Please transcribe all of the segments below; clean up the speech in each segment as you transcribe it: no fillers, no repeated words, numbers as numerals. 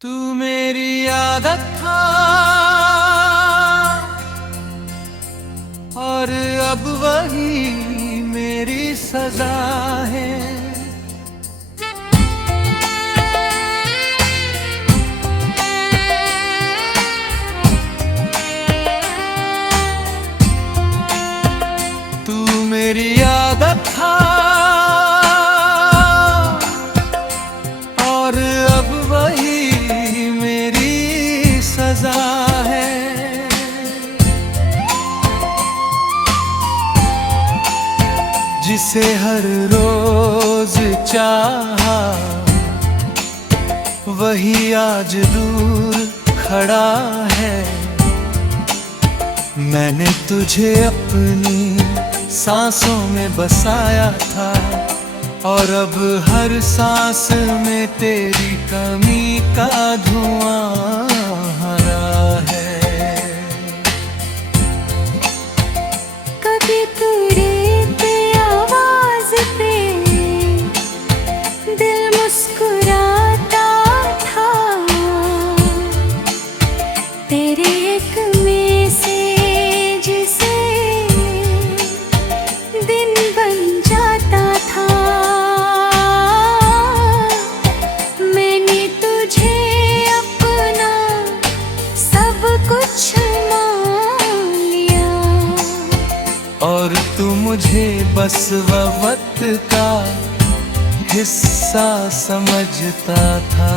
तू मेरी आदत था और अब वही मेरी सजा है। तू मेरी आदत था और अब वही मेरी सजा है। जिसे हर रोज चाहा वही आज दूर खड़ा है। मैंने तुझे अपनी सांसों में बसाया था और अब हर सांस में तेरी कमी का धुआं हरा है। कभी तेरी आवाज पे दिल मुस्कुराता था, तेरे एक मैसेज से दिन बन जाता था। मैंने तुझे अपना सब कुछ मान लिया और तू मुझे बस वक्त का हिस्सा समझता था।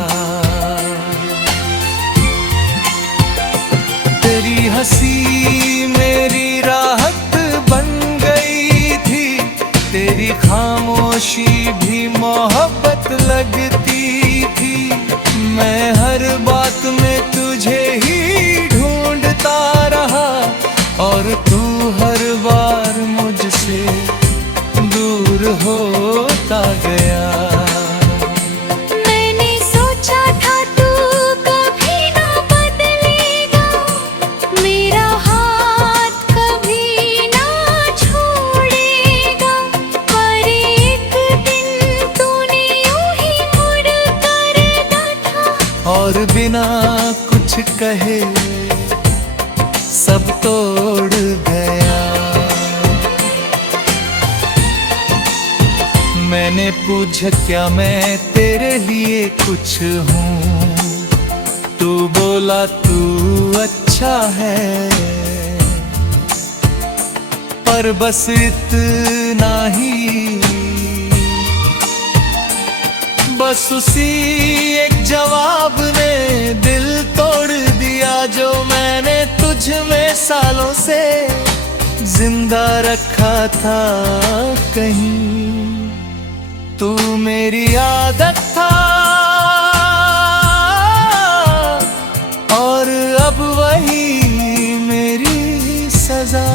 तेरी हंसी मेरी राहत बन गई थी, तेरी खामोशी भी मोहब्बत लगती थी। मैं हर बात में तुझे ही ढूंढता रहा और तू हर बार मुझसे दूर होता गया। मैंने सोचा था तू कभी ना बदलेगा, मेरा हाथ कभी ना छोड़ेगा। पर एक दिन तूने यूं ही मुड़ कर देखा और बिना कुछ कहे सब तोड़ गया। मैंने पूछा क्या मैं तेरे लिए कुछ हूँ, तू बोला तू अच्छा है। पर बस इतना ही, बस उसी एक जवाब ने दिल तोड़ दिया जो मैंने तुझ में सालों से जिंदा रखा था कहीं। तू मेरी आदत था और अब वही मेरी सजा।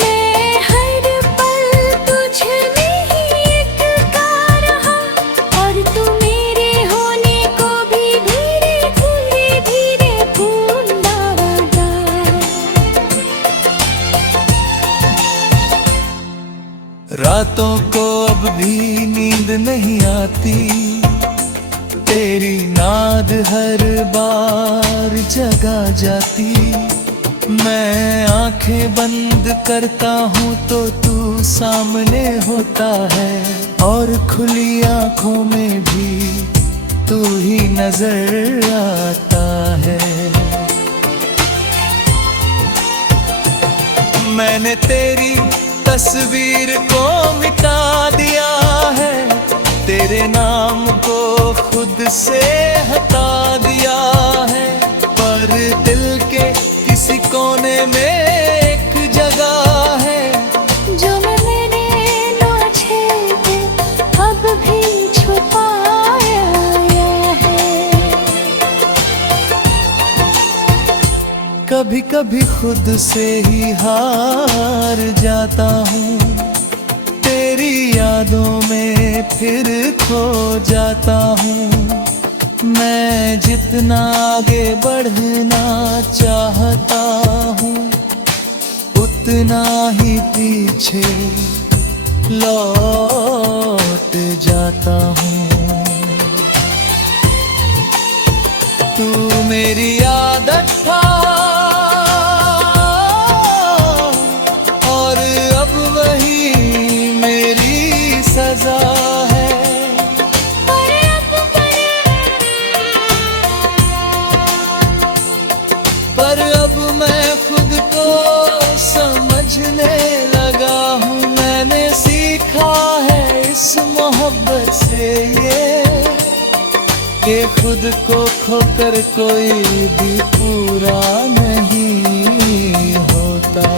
मैं हर पल तुझ में ही एक का रहा और तू मेरे होने को भी धीरे धीरे धीरे भूलता गया। रातों को अब भी नींद नहीं आती, तेरी नाद हर बार जगा जाती। मैं आंखें बंद करता हूँ तो तू सामने होता है और खुली आंखों में भी तू ही नजर आता है। मैंने तेरी तस्वीर को मिटा दिया है, तेरे नाम को खुद से हटा दिया है। पर दिल के किसी कोने में एक जगह है जो मैंने ना छेड़े अब भी छुपाया है। कभी कभी खुद से ही हार जाता हूँ, तेरी यादों में फिर खो जाता हूँ। मैं जितना आगे बढ़ना चाहता उतना ही पीछे लौट जाता हूँ। तू मेरी आदत था और अब वही मेरी सजा है। पर अब मैं खुद को समझने लगा हूँ। मैंने सीखा है इस मोहब्बत से ये कि खुद को खोकर कोई भी पूरा नहीं होता।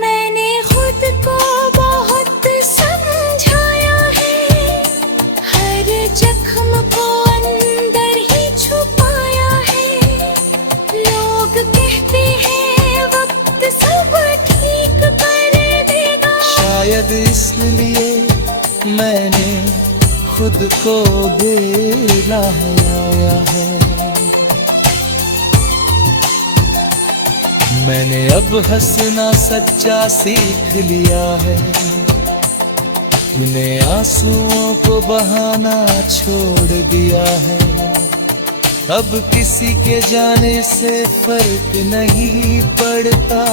मैंने खुद को बहुत समझाया है, हर जख्म को अंदर ही छुपाया है। लोग कहते हैं वक्त सब ठीक कर देगा, शायद इसलिए मैंने खुद को बेलाया है। मैंने अब हंसना सच्चा सीख लिया है। तूने आंसुओं को बहाना छोड़ दिया है। अब किसी के जाने से फर्क नहीं पड़ता,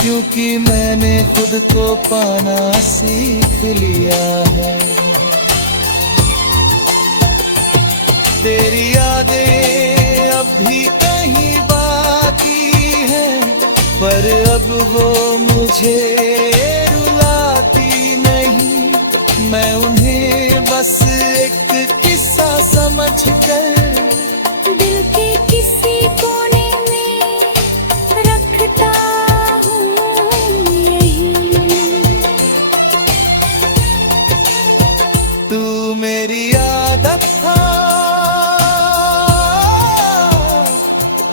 क्योंकि मैंने खुद को पाना सीख लिया है। तेरी यादें अब भी कहीं बाकी हैं, पर अब वो मुझे रुलाती नहीं। मैं उन्हें बस एक किस्सा समझकर दिल के किसी कोने में रखता हूँ यहीं। तू मेरी आदत था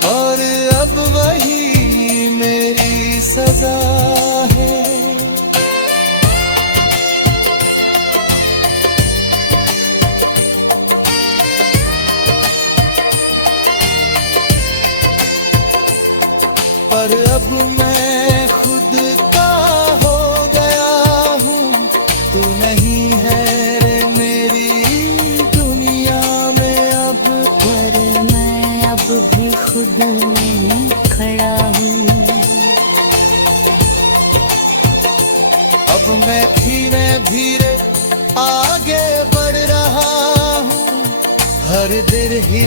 और अब वही मेरी सजा है। पर अब मैं खुद का हो गया हूँ। तू नहीं है रे मेरी दुनिया में अब, पर मैं अब भी खुद में खड़ा हूँ। अब मैं धीरे धीरे आगे बढ़ रहा हूँ। हर दिल ही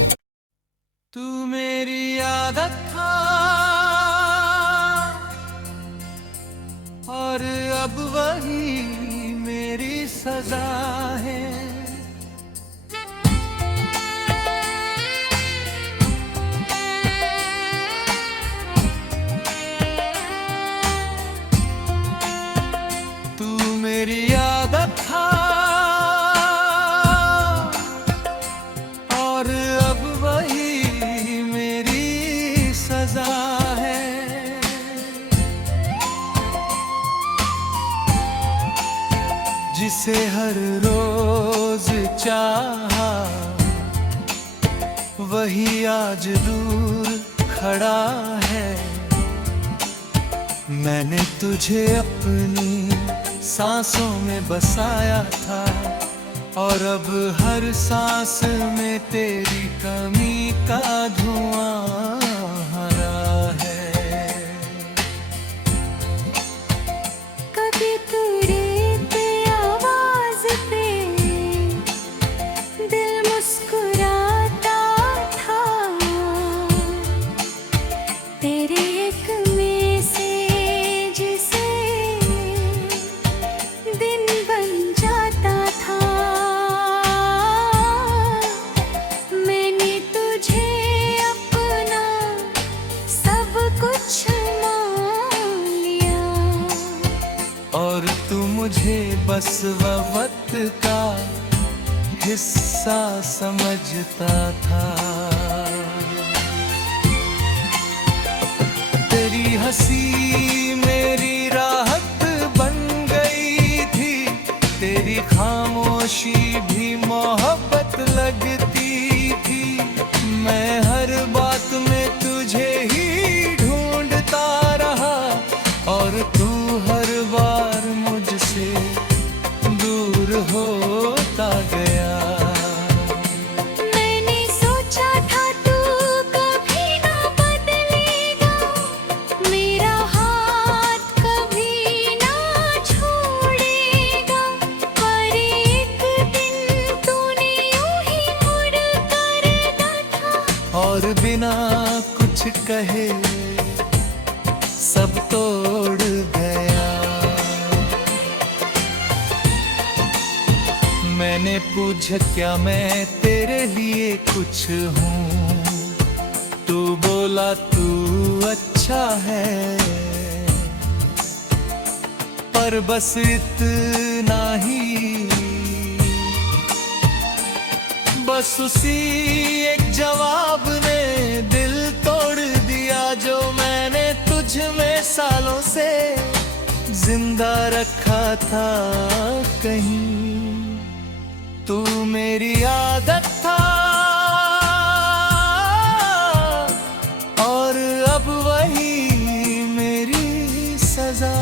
तू मेरी आदत था और अब वही मेरी सजा है। तू मेरी आदत था और अब वही मेरी सजा है। जिसे हर रोज चाहा वही आज दूर खड़ा है। मैंने तुझे अपनी सांसों में बसाया था और अब हर सांस में तेरी कमी का धुआं हरा है। कभी तेरे आवाज पे दिल मुस्कुराता था, तेरे एक मैसेज से दिन बन जाता था। मैंने तुझे अपना सब कुछ मान लिया और तू मुझे बस वक्त का हिस्सा समझता था। तेरी हंसी मेरी राहत बन गई थी, तेरी खामोशी भी मोहब्बत लगती थी। मैं हर बात में तुझे ही और बिना कुछ कहे सब तोड़ गया। मैंने पूछा क्या मैं तेरे लिए कुछ हूँ, तू बोला तू अच्छा है, पर बस इतना ही। बस उसी एक जवाब ने दिल तोड़ दिया जो मैंने तुझ में सालों से जिंदा रखा था कहीं। तू मेरी आदत था और अब वही मेरी सजा।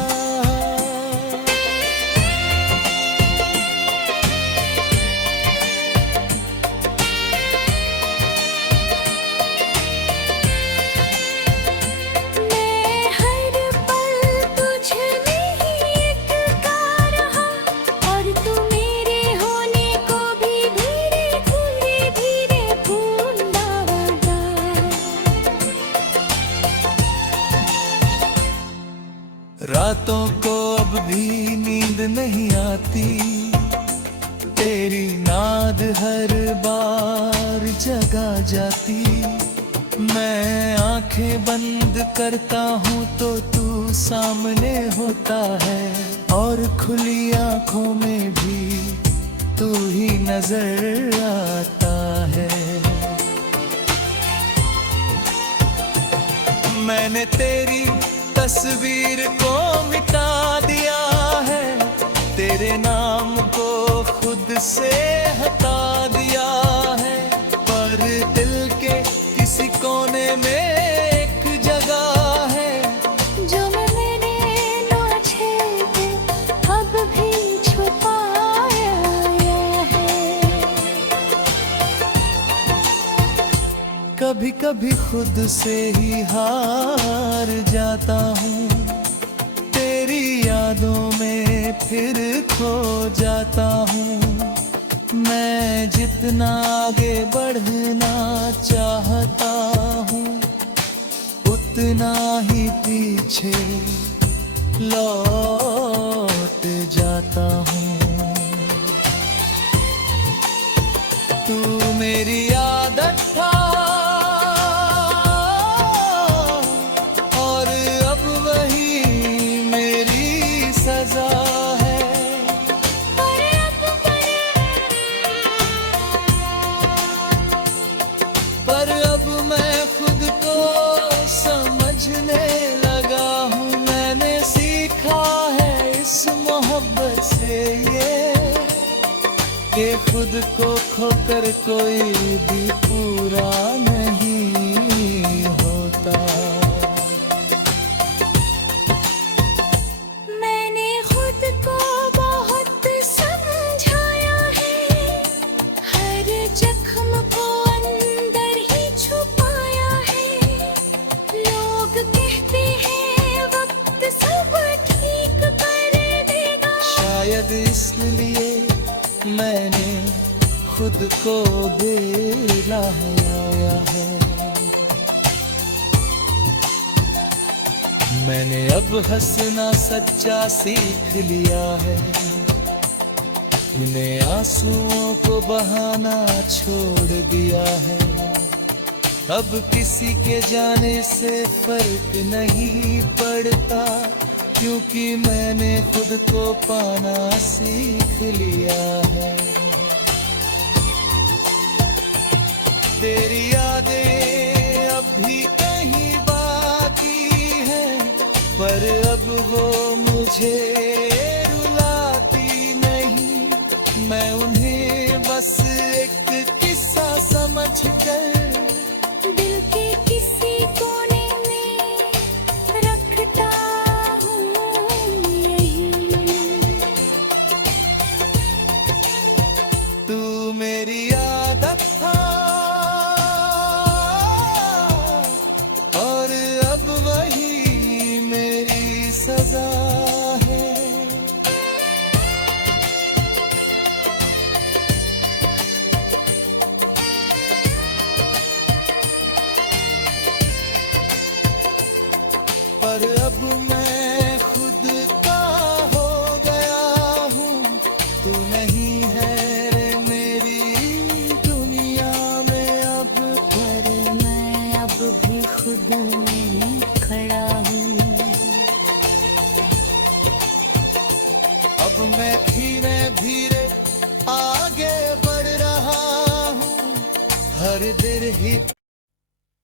रातों को अब भी नींद नहीं आती, तेरी नाद हर बार जगा जाती। मैं आंखें बंद करता हूँ तो तू सामने होता है, और खुली आंखों में भी तू ही नजर आता है। मैंने तेरी तस्वीर को मिटा दिया है, तेरे नाम को खुद से हटा दिया है, पर दिल के किसी कोने में एक जगह है जो मैंने न छेड़े अब भी छुपाया है। कभी कभी खुद से ही हार जाता हूँ, तेरी यादों में फिर खो जाता हूँ। मैं जितना आगे बढ़ना चाहता हूँ उतना ही पीछे लौट जाता हूँ। तू मेरी आदत था और अब वही मेरी सजा है। पर अब मैं खुद को समझने लगा हूँ, मैंने सीखा है इस मोहब्बत से ये कि खुद को खोकर कोई भी पूरा नहीं होता। मैंने खुद को बहुत समझाया है, हर जख्म को अंदर ही छुपाया है। लोग कहते हैं वक्त सब ठीक कर देगा, शायद इसलिए मैंने खुद को बेलाया है। मैंने अब हंसना सच्चा सीख लिया है, तूने आंसुओं को बहाना छोड़ दिया है। अब किसी के जाने से फर्क नहीं पड़ता, क्योंकि मैंने खुद को पाना सीख लिया है। तेरी यादें अब भी कहीं बाकी हैं, पर अब वो मुझे रुलाती नहीं। मैं उन्हें बस एक किस्सा समझकर दिल के किसी कोने में रखता हूँ यहीं। तू मेरी आदत था और अब वही मेरी सजा है। खुद खड़ा हूँ। अब मैं धीरे धीरे आगे बढ़ रहा हूँ, हर दिल ही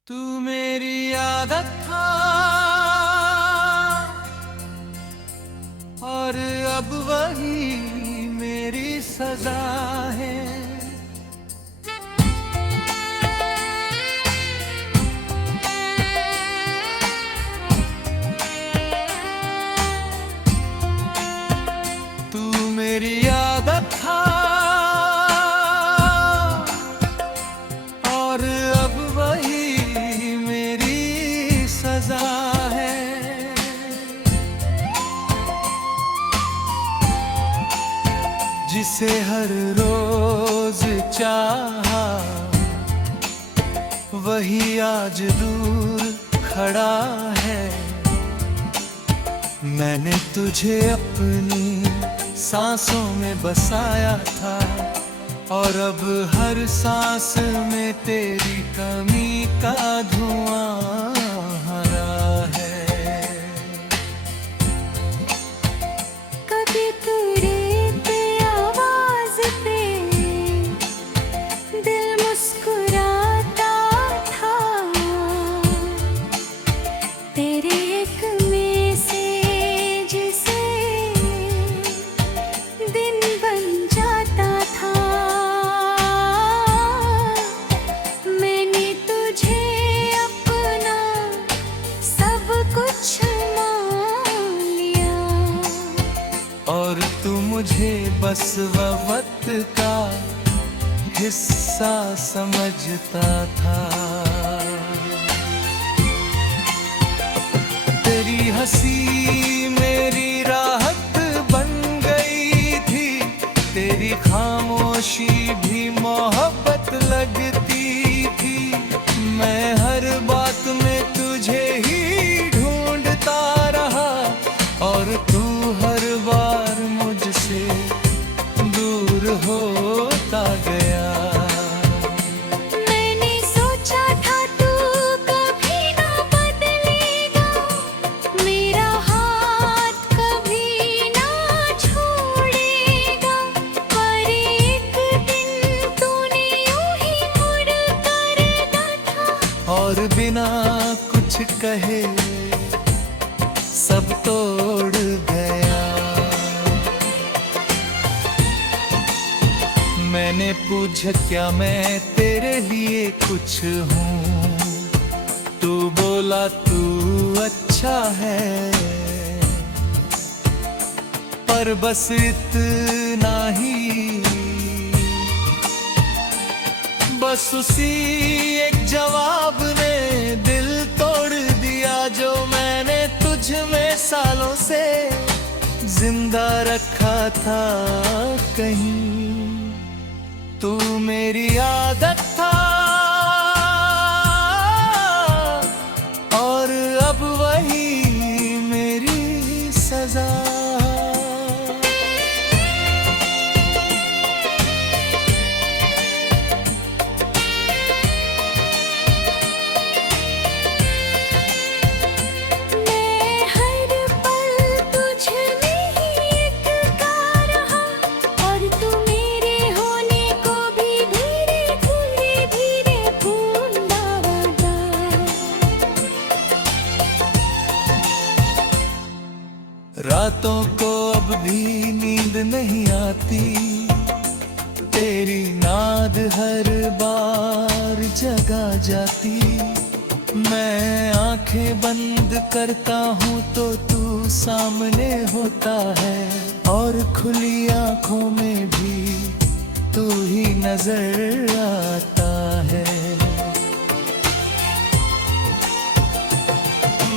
तू मेरी आदत था और अब वही मेरी सजा है। तू मेरी आदत था और अब वही मेरी सजा है। जिसे हर रोज चाहा वही आज दूर खड़ा है। मैंने तुझे अपनी सांसों में बसाया था और अब हर सांस में तेरी कमी का धुआं हरा है। कभी तेरे आवाज पे दिल मुस्कुराता था, तेरे एक मैसेज से दिन बन जाता था। मैंने तुझे अपना सब कुछ मान लिया और तू मुझे बस वक्त का हिस्सा समझता था। तेरी हंसी मेरी राहत बन गई थी, तेरी खामोशी भी मोहब्बत लगती थी। मैं हर बात में तुझे ही ढूंढता रहा और तू हर बार मुझसे दूर होता गया। मैंने सोचा था तू कभी ना बदलेगा, मेरा हाथ कभी ना छोड़ेगा। पर एक दिन तूने यूं ही मुड़ कर देखा और बिना कुछ कहे सब तोड़ गया। मैंने पूछा क्या मैं तेरे लिए कुछ हूँ, तू बोला तू अच्छा है। पर बस इतना ही, बस उसी एक जवाब ने दिल तोड़ दिया जो मैंने तुझ में सालों से जिंदा रखा था कहीं। तू मेरी आदत था और अब वही मेरी सजा। मैं हर पल तुझ में ही एक का रहा और तू मेरे होने को भी धीरे धीरे धीरे भूलता गया। रातों को अब भी नींद नहीं आती, तेरी नाद हर बार जगा जाती। मैं आंखें बंद करता हूँ तो तू सामने होता है और खुली आंखों में भी तू ही नजर आता है।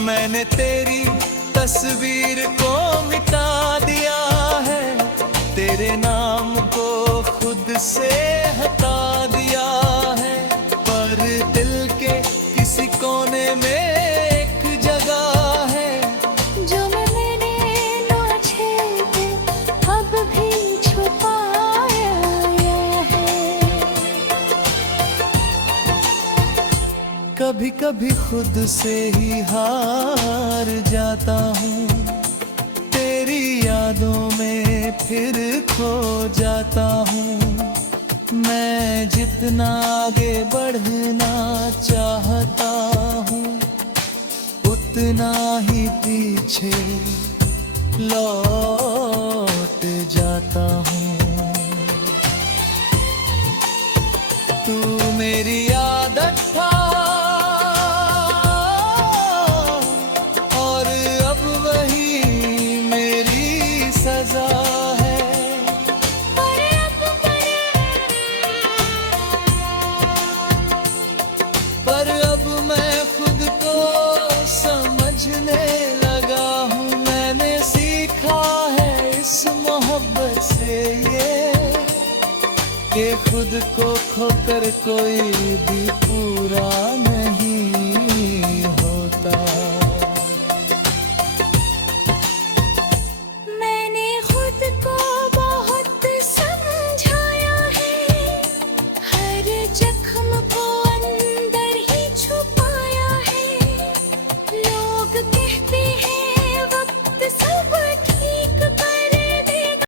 मैंने तेरी तस्वीर को मिटा दिया है, तेरे नाम को खुद से हटा दिया है। पर दिल के किसी कोने में एक जगह है जो मैंने ना छेड़े अब भी छुपाया है। कभी कभी खुद से ही हार जाता हूँ, तेरी यादों में फिर खो जाता हूँ। मैं जितना आगे बढ़ना चाहता हूँ, उतना ही पीछे लौट जाता हूँ। तू मेरी आदत था और अब वही मेरी सजा है। पर अब मैं खुद को समझने लगा हूँ, मैंने सीखा है इस मोहब्बत से ये कि खुद को खोकर कोई भी पूरा नहीं होता। मैंने खुद को बहुत समझाया है, हर जख्म को अंदर ही छुपाया है। लोग कहते